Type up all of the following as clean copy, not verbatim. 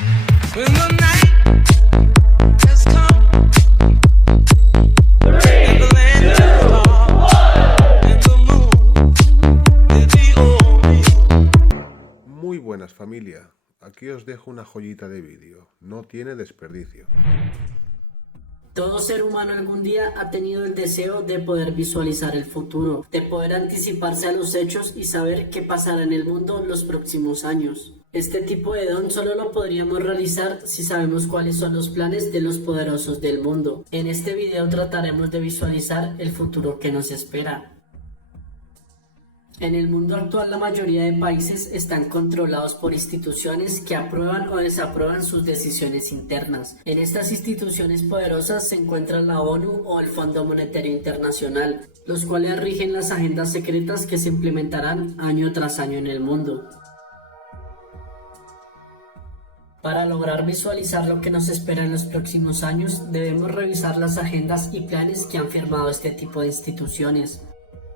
When the night has come and the land is dark and the moon is the only. Muy buenas, familia. Aquí os dejo una joyita de vídeo. No tiene desperdicio. Todo ser humano algún día ha tenido el deseo de poder visualizar el futuro, de poder anticiparse a los hechos y saber qué pasará en el mundo los próximos años. Este tipo de don solo lo podríamos realizar si sabemos cuáles son los planes de los poderosos del mundo. En este video trataremos de visualizar el futuro que nos espera. En el mundo actual, la mayoría de países están controlados por instituciones que aprueban o desaprueban sus decisiones internas. En estas instituciones poderosas se encuentran la ONU o el Fondo Monetario Internacional, los cuales rigen las agendas secretas que se implementarán año tras año en el mundo. Para lograr visualizar lo que nos espera en los próximos años, debemos revisar las agendas y planes que han firmado este tipo de instituciones.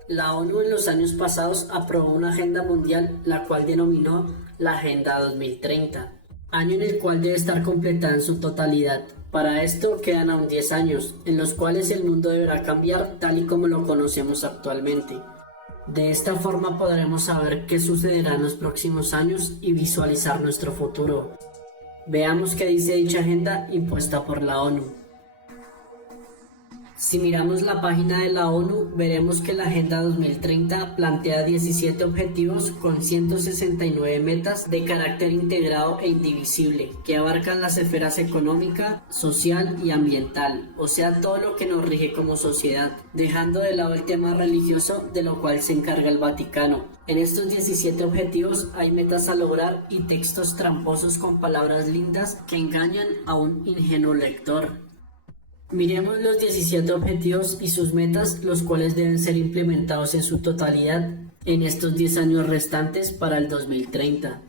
La ONU en los años pasados aprobó una agenda mundial, la cual denominó la Agenda 2030, año en el cual debe estar completada en su totalidad. Para esto quedan aún 10 años, en los cuales el mundo deberá cambiar tal y como lo conocemos actualmente. De esta forma podremos saber qué sucederá en los próximos años y visualizar nuestro futuro. Veamos qué dice dicha agenda impuesta por la ONU. Si miramos la página de la ONU, veremos que la Agenda 2030 plantea 17 objetivos con 169 metas de carácter integrado e indivisible, que abarcan las esferas económica, social y ambiental, o sea, todo lo que nos rige como sociedad, dejando de lado el tema religioso, de lo cual se encarga el Vaticano. En estos 17 objetivos hay metas a lograr y textos tramposos con palabras lindas que engañan a un ingenuo lector. Miremos los 17 objetivos y sus metas, los cuales deben ser implementados en su totalidad en estos 10 años restantes para el 2030.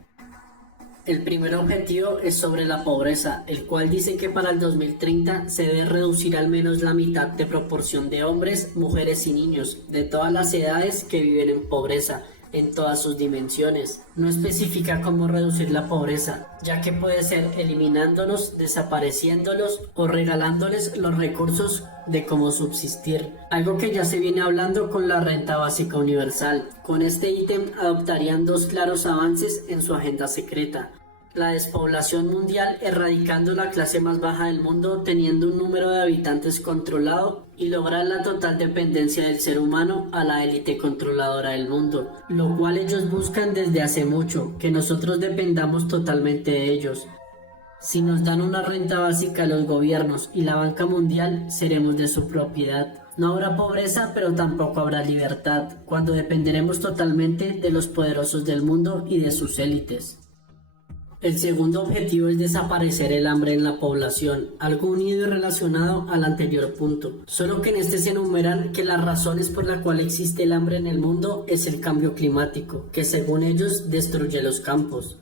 El primer objetivo es sobre la pobreza, el cual dice que para el 2030 se debe reducir al menos la mitad de proporción de hombres, mujeres y niños de todas las edades que viven en pobreza, en todas sus dimensiones. No especifica cómo reducir la pobreza, ya que puede ser eliminándolos, desapareciéndolos o regalándoles los recursos de cómo subsistir, algo que ya se viene hablando con la renta básica universal. Con este ítem adoptarían dos claros avances en su agenda secreta: la despoblación mundial, erradicando la clase más baja del mundo, teniendo un número de habitantes controlado, y lograr la total dependencia del ser humano a la élite controladora del mundo, lo cual ellos buscan desde hace mucho, que nosotros dependamos totalmente de ellos. Si nos dan una renta básica a los gobiernos y la banca mundial, seremos de su propiedad. No habrá pobreza, pero tampoco habrá libertad, cuando dependeremos totalmente de los poderosos del mundo y de sus élites. El segundo objetivo es desaparecer el hambre en la población, algo unido y relacionado al anterior punto, solo que en este se enumeran que las razones por las cuales existe el hambre en el mundo es el cambio climático, que según ellos destruye los campos.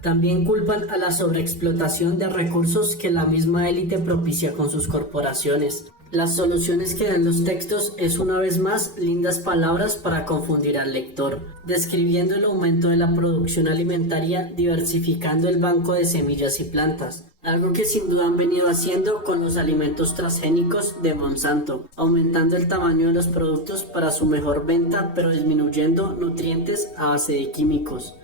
También culpan a la sobreexplotación de recursos que la misma élite propicia con sus corporaciones. Las soluciones que dan los textos es una vez más lindas palabras para confundir al lector, describiendo el aumento de la producción alimentaria, diversificando el banco de semillas y plantas, algo que sin duda han venido haciendo con los alimentos transgénicos de Monsanto, aumentando el tamaño de los productos para su mejor venta, pero disminuyendo nutrientes a base de químicos.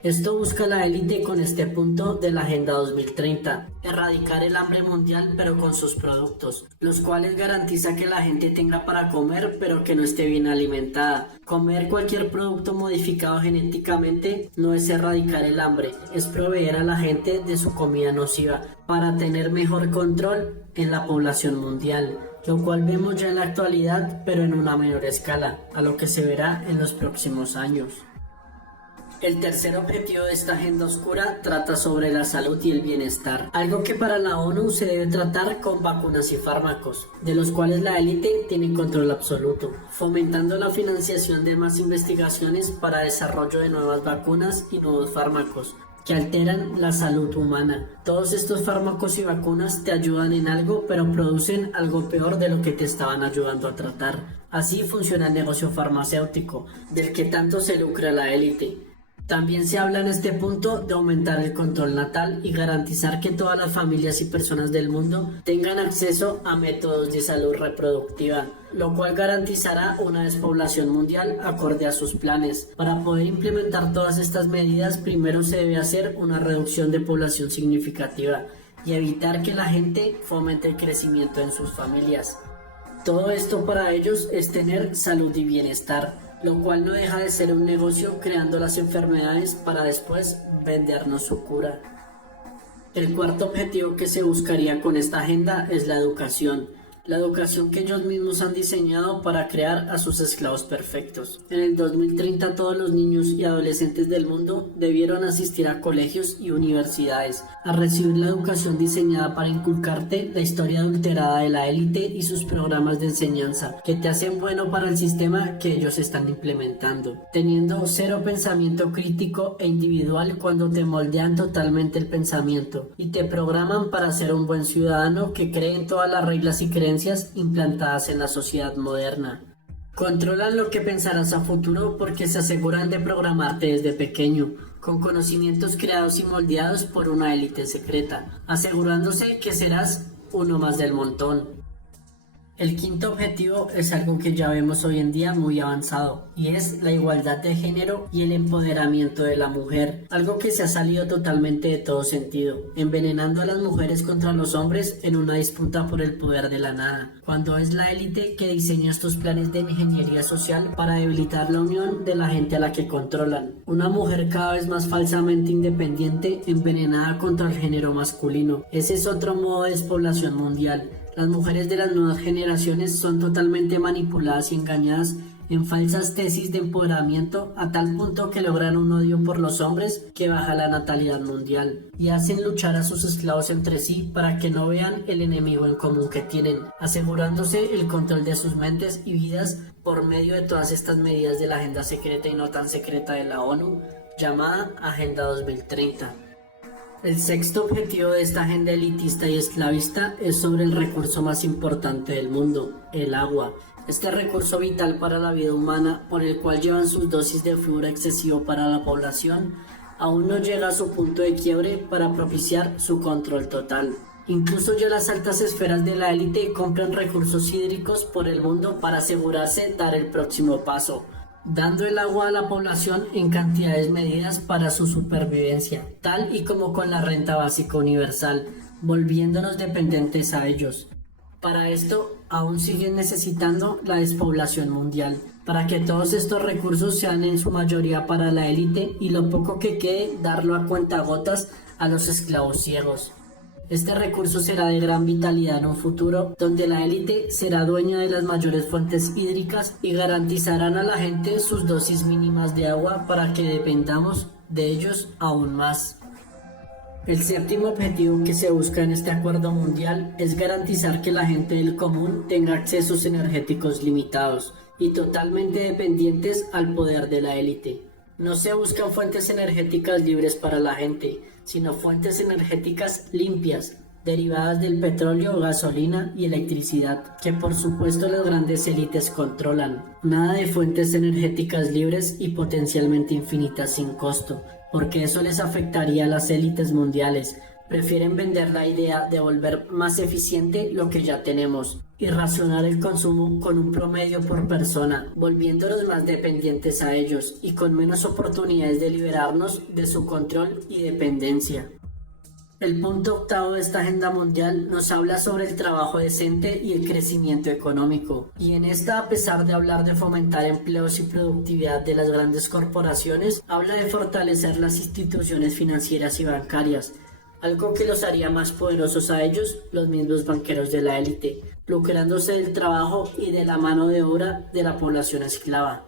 Esto busca la élite con este punto de la Agenda 2030, erradicar el hambre mundial pero con sus productos, los cuales garantiza que la gente tenga para comer pero que no esté bien alimentada. Comer cualquier producto modificado genéticamente no es erradicar el hambre, es proveer a la gente de su comida nociva para tener mejor control en la población mundial, lo cual vemos ya en la actualidad pero en una menor escala, a lo que se verá en los próximos años. El tercer objetivo de esta agenda oscura trata sobre la salud y el bienestar, algo que para la ONU se debe tratar con vacunas y fármacos, de los cuales la élite tiene control absoluto, fomentando la financiación de más investigaciones para desarrollo de nuevas vacunas y nuevos fármacos que alteran la salud humana. Todos estos fármacos y vacunas te ayudan en algo, pero producen algo peor de lo que te estaban ayudando a tratar. Así funciona el negocio farmacéutico, del que tanto se lucra la élite. También se habla en este punto de aumentar el control natal y garantizar que todas las familias y personas del mundo tengan acceso a métodos de salud reproductiva, lo cual garantizará una despoblación mundial acorde a sus planes. Para poder implementar todas estas medidas, primero se debe hacer una reducción de población significativa y evitar que la gente fomente el crecimiento en sus familias. Todo esto para ellos es tener salud y bienestar, lo cual no deja de ser un negocio creando las enfermedades para después vendernos su cura. El cuarto objetivo que se buscaría con esta agenda es la educación que ellos mismos han diseñado para crear a sus esclavos perfectos. En el 2030 todos los niños y adolescentes del mundo debieron asistir a colegios y universidades, a recibir la educación diseñada para inculcarte la historia adulterada de la élite y sus programas de enseñanza, que te hacen bueno para el sistema que ellos están implementando, teniendo cero pensamiento crítico e individual cuando te moldean totalmente el pensamiento y te programan para ser un buen ciudadano que cree en todas las reglas y creencias implantadas en la sociedad moderna. Controlan lo que pensarás a futuro porque se aseguran de programarte desde pequeño, con conocimientos creados y moldeados por una élite secreta, asegurándose que serás uno más del montón. El quinto objetivo es algo que ya vemos hoy en día muy avanzado, y es la igualdad de género y el empoderamiento de la mujer, algo que se ha salido totalmente de todo sentido, envenenando a las mujeres contra los hombres en una disputa por el poder de la nada, cuando es la élite que diseña estos planes de ingeniería social para debilitar la unión de la gente a la que controlan. Una mujer cada vez más falsamente independiente, envenenada contra el género masculino. Ese es otro modo de despoblación mundial. Las mujeres de las nuevas generaciones son totalmente manipuladas y engañadas en falsas tesis de empoderamiento a tal punto que logran un odio por los hombres que baja la natalidad mundial y hacen luchar a sus esclavos entre sí para que no vean el enemigo en común que tienen, asegurándose el control de sus mentes y vidas por medio de todas estas medidas de la agenda secreta y no tan secreta de la ONU llamada Agenda 2030. El sexto objetivo de esta agenda elitista y esclavista es sobre el recurso más importante del mundo, el agua. Este recurso vital para la vida humana, por el cual llevan sus dosis de flúor excesivo para la población, aún no llega a su punto de quiebre para propiciar su control total. Incluso ya las altas esferas de la élite compran recursos hídricos por el mundo para asegurarse dar el próximo paso, dando el agua a la población en cantidades medidas para su supervivencia, tal y como con la renta básica universal, volviéndonos dependientes a ellos. Para esto, aún siguen necesitando la despoblación mundial, para que todos estos recursos sean en su mayoría para la élite y lo poco que quede darlo a cuentagotas a los esclavos ciegos. Este recurso será de gran vitalidad en un futuro donde la élite será dueña de las mayores fuentes hídricas y garantizarán a la gente sus dosis mínimas de agua para que dependamos de ellos aún más. El séptimo objetivo que se busca en este acuerdo mundial es garantizar que la gente del común tenga accesos energéticos limitados y totalmente dependientes al poder de la élite. No se buscan fuentes energéticas libres para la gente, sino fuentes energéticas limpias, derivadas del petróleo, gasolina y electricidad, que por supuesto las grandes élites controlan. Nada de fuentes energéticas libres y potencialmente infinitas sin costo, porque eso les afectaría a las élites mundiales. Prefieren vender la idea de volver más eficiente lo que ya tenemos y racionar el consumo con un promedio por persona, volviéndonos más dependientes a ellos y con menos oportunidades de liberarnos de su control y dependencia. El punto octavo de esta agenda mundial nos habla sobre el trabajo decente y el crecimiento económico. Y en esta, a pesar de hablar de fomentar empleos y productividad de las grandes corporaciones, habla de fortalecer las instituciones financieras y bancarias, algo que los haría más poderosos a ellos, los mismos banqueros de la élite, lucrándose del trabajo y de la mano de obra de la población esclava.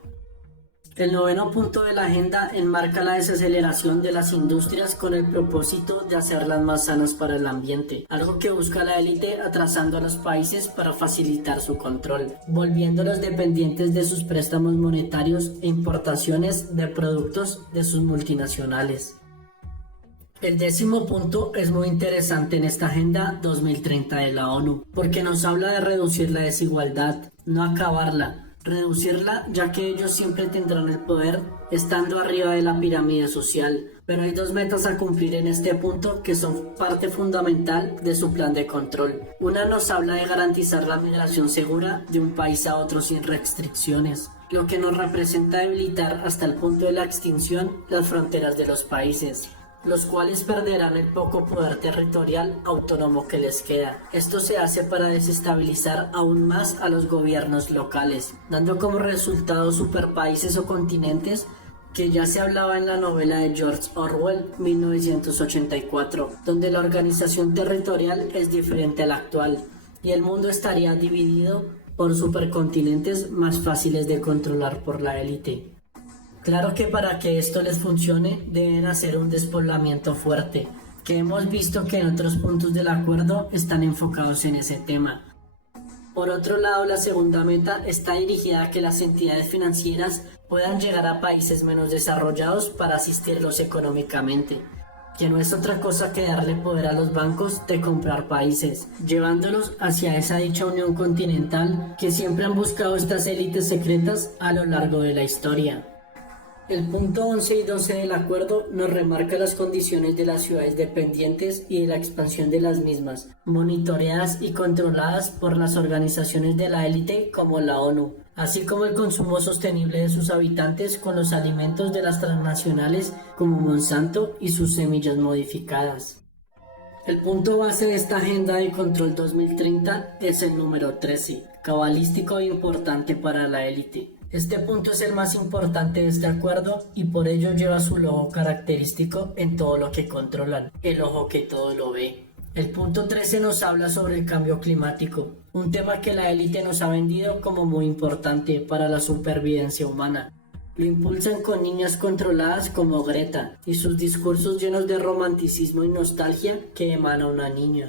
El noveno punto de la agenda enmarca la desaceleración de las industrias con el propósito de hacerlas más sanas para el ambiente, algo que busca la élite atrasando a los países para facilitar su control, volviéndolos dependientes de sus préstamos monetarios e importaciones de productos de sus multinacionales. El décimo punto es muy interesante en esta Agenda 2030 de la ONU, porque nos habla de reducir la desigualdad, no acabarla, reducirla, ya que ellos siempre tendrán el poder estando arriba de la pirámide social. Pero hay dos metas a cumplir en este punto que son parte fundamental de su plan de control. Una nos habla de garantizar la migración segura de un país a otro sin restricciones, lo que nos representa debilitar hasta el punto de la extinción las fronteras de los países, los cuales perderán el poco poder territorial autónomo que les queda. Esto se hace para desestabilizar aún más a los gobiernos locales, dando como resultado superpaíses o continentes que ya se hablaba en la novela de George Orwell 1984, donde la organización territorial es diferente a la actual y el mundo estaría dividido por supercontinentes más fáciles de controlar por la élite. Claro que para que esto les funcione deben hacer un despoblamiento fuerte, que hemos visto que en otros puntos del acuerdo están enfocados en ese tema. Por otro lado, la segunda meta está dirigida a que las entidades financieras puedan llegar a países menos desarrollados para asistirlos económicamente, que no es otra cosa que darle poder a los bancos de comprar países, llevándolos hacia esa dicha unión continental que siempre han buscado estas élites secretas a lo largo de la historia. El punto 11 y 12 del acuerdo nos remarca las condiciones de las ciudades dependientes y de la expansión de las mismas, monitoreadas y controladas por las organizaciones de la élite como la ONU, así como el consumo sostenible de sus habitantes con los alimentos de las transnacionales como Monsanto y sus semillas modificadas. El punto base de esta Agenda de Control 2030 es el número 13, cabalístico e importante para la élite. Este punto es el más importante de este acuerdo y por ello lleva su logo característico en todo lo que controlan, el ojo que todo lo ve. El punto 13 nos habla sobre el cambio climático, un tema que la élite nos ha vendido como muy importante para la supervivencia humana. Lo impulsan con niñas controladas como Greta y sus discursos llenos de romanticismo y nostalgia que emana una niña,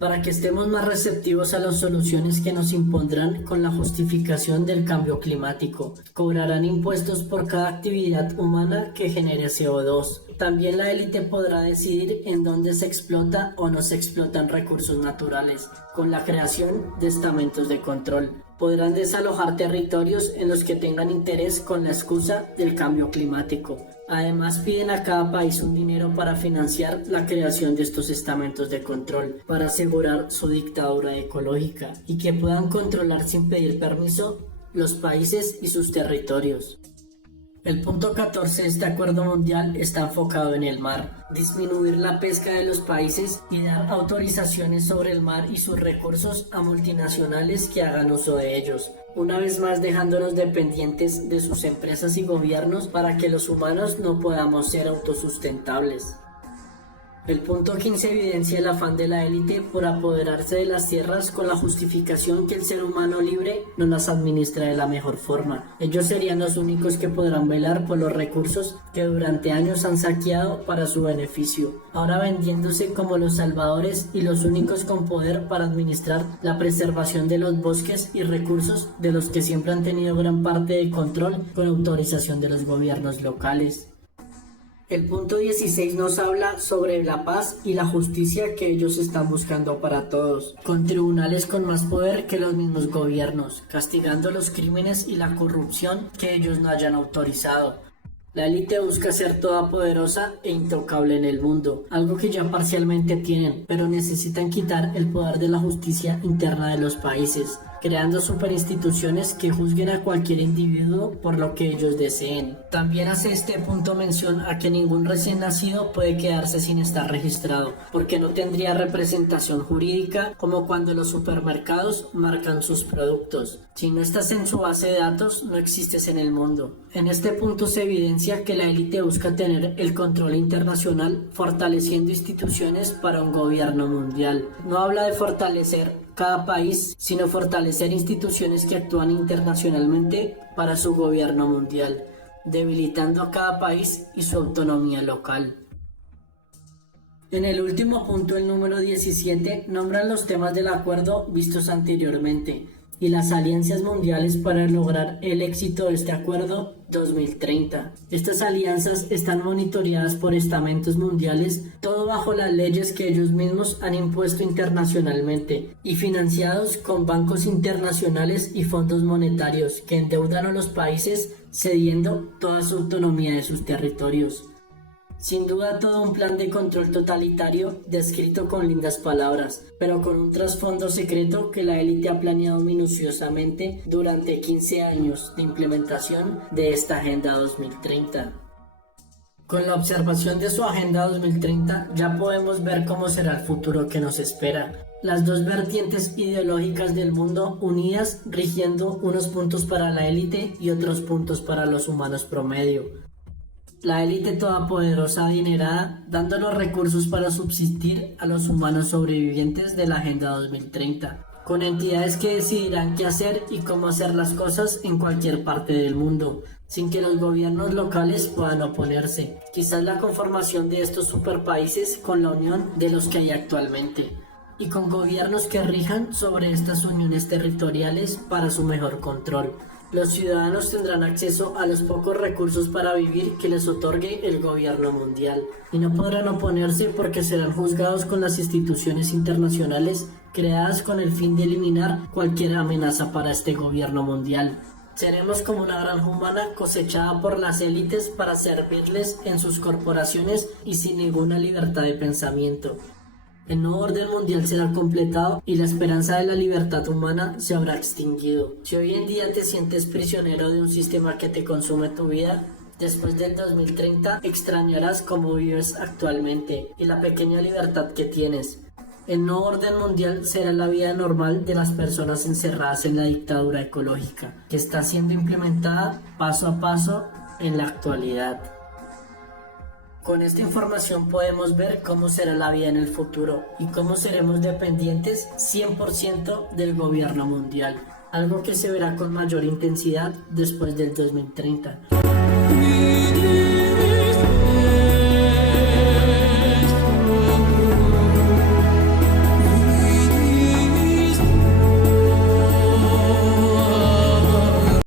para que estemos más receptivos a las soluciones que nos impondrán con la justificación del cambio climático. Cobrarán impuestos por cada actividad humana que genere CO2. También la élite podrá decidir en dónde se explota o no se explotan recursos naturales, con la creación de estamentos de control. Podrán desalojar territorios en los que tengan interés con la excusa del cambio climático. Además, piden a cada país un dinero para financiar la creación de estos estamentos de control, para asegurar su dictadura ecológica y que puedan controlar sin pedir permiso los países y sus territorios. El punto 14 de este acuerdo mundial está enfocado en el mar, disminuir la pesca de los países y dar autorizaciones sobre el mar y sus recursos a multinacionales que hagan uso de ellos, una vez más dejándonos dependientes de sus empresas y gobiernos para que los humanos no podamos ser autosustentables. El punto 15 evidencia el afán de la élite por apoderarse de las tierras con la justificación que el ser humano libre no las administra de la mejor forma. Ellos serían los únicos que podrán velar por los recursos que durante años han saqueado para su beneficio, ahora vendiéndose como los salvadores y los únicos con poder para administrar la preservación de los bosques y recursos de los que siempre han tenido gran parte de control con autorización de los gobiernos locales. El punto 16 nos habla sobre la paz y la justicia que ellos están buscando para todos, con tribunales con más poder que los mismos gobiernos, castigando los crímenes y la corrupción que ellos no hayan autorizado. La élite busca ser todopoderosa e intocable en el mundo, algo que ya parcialmente tienen, pero necesitan quitar el poder de la justicia interna de los países, creando superinstituciones que juzguen a cualquier individuo por lo que ellos deseen. También hace este punto mención a que ningún recién nacido puede quedarse sin estar registrado, porque no tendría representación jurídica como cuando los supermercados marcan sus productos. Si no estás en su base de datos, no existes en el mundo. En este punto se evidencia que la élite busca tener el control internacional, fortaleciendo instituciones para un gobierno mundial. No habla de fortalecer cada país, sino fortalecer instituciones que actúan internacionalmente para su gobierno mundial, debilitando a cada país y su autonomía local. En el último punto, el número 17, nombran los temas del acuerdo vistos anteriormente, y las alianzas mundiales para lograr el éxito de este acuerdo 2030. Estas alianzas están monitoreadas por estamentos mundiales, todo bajo las leyes que ellos mismos han impuesto internacionalmente y financiados con bancos internacionales y fondos monetarios que endeudan a los países cediendo toda su autonomía de sus territorios. Sin duda todo un plan de control totalitario descrito con lindas palabras, pero con un trasfondo secreto que la élite ha planeado minuciosamente durante 15 años de implementación de esta Agenda 2030. Con la observación de su Agenda 2030 ya podemos ver cómo será el futuro que nos espera. Las dos vertientes ideológicas del mundo unidas rigiendo unos puntos para la élite y otros puntos para los humanos promedio. La élite todopoderosa adinerada dando los recursos para subsistir a los humanos sobrevivientes de la Agenda 2030, con entidades que decidirán qué hacer y cómo hacer las cosas en cualquier parte del mundo, sin que los gobiernos locales puedan oponerse. Quizás la conformación de estos superpaíses con la unión de los que hay actualmente, y con gobiernos que rijan sobre estas uniones territoriales para su mejor control. Los ciudadanos tendrán acceso a los pocos recursos para vivir que les otorgue el gobierno mundial y no podrán oponerse porque serán juzgados con las instituciones internacionales creadas con el fin de eliminar cualquier amenaza para este gobierno mundial. Seremos como una granja humana cosechada por las élites para servirles en sus corporaciones y sin ninguna libertad de pensamiento. El nuevo orden mundial será completado y la esperanza de la libertad humana se habrá extinguido. Si hoy en día te sientes prisionero de un sistema que te consume tu vida, después del 2030 extrañarás cómo vives actualmente y la pequeña libertad que tienes. El nuevo orden mundial será la vida normal de las personas encerradas en la dictadura ecológica, que está siendo implementada paso a paso en la actualidad. Con esta información podemos ver cómo será la vida en el futuro y cómo seremos dependientes 100% del gobierno mundial, algo que se verá con mayor intensidad después del 2030.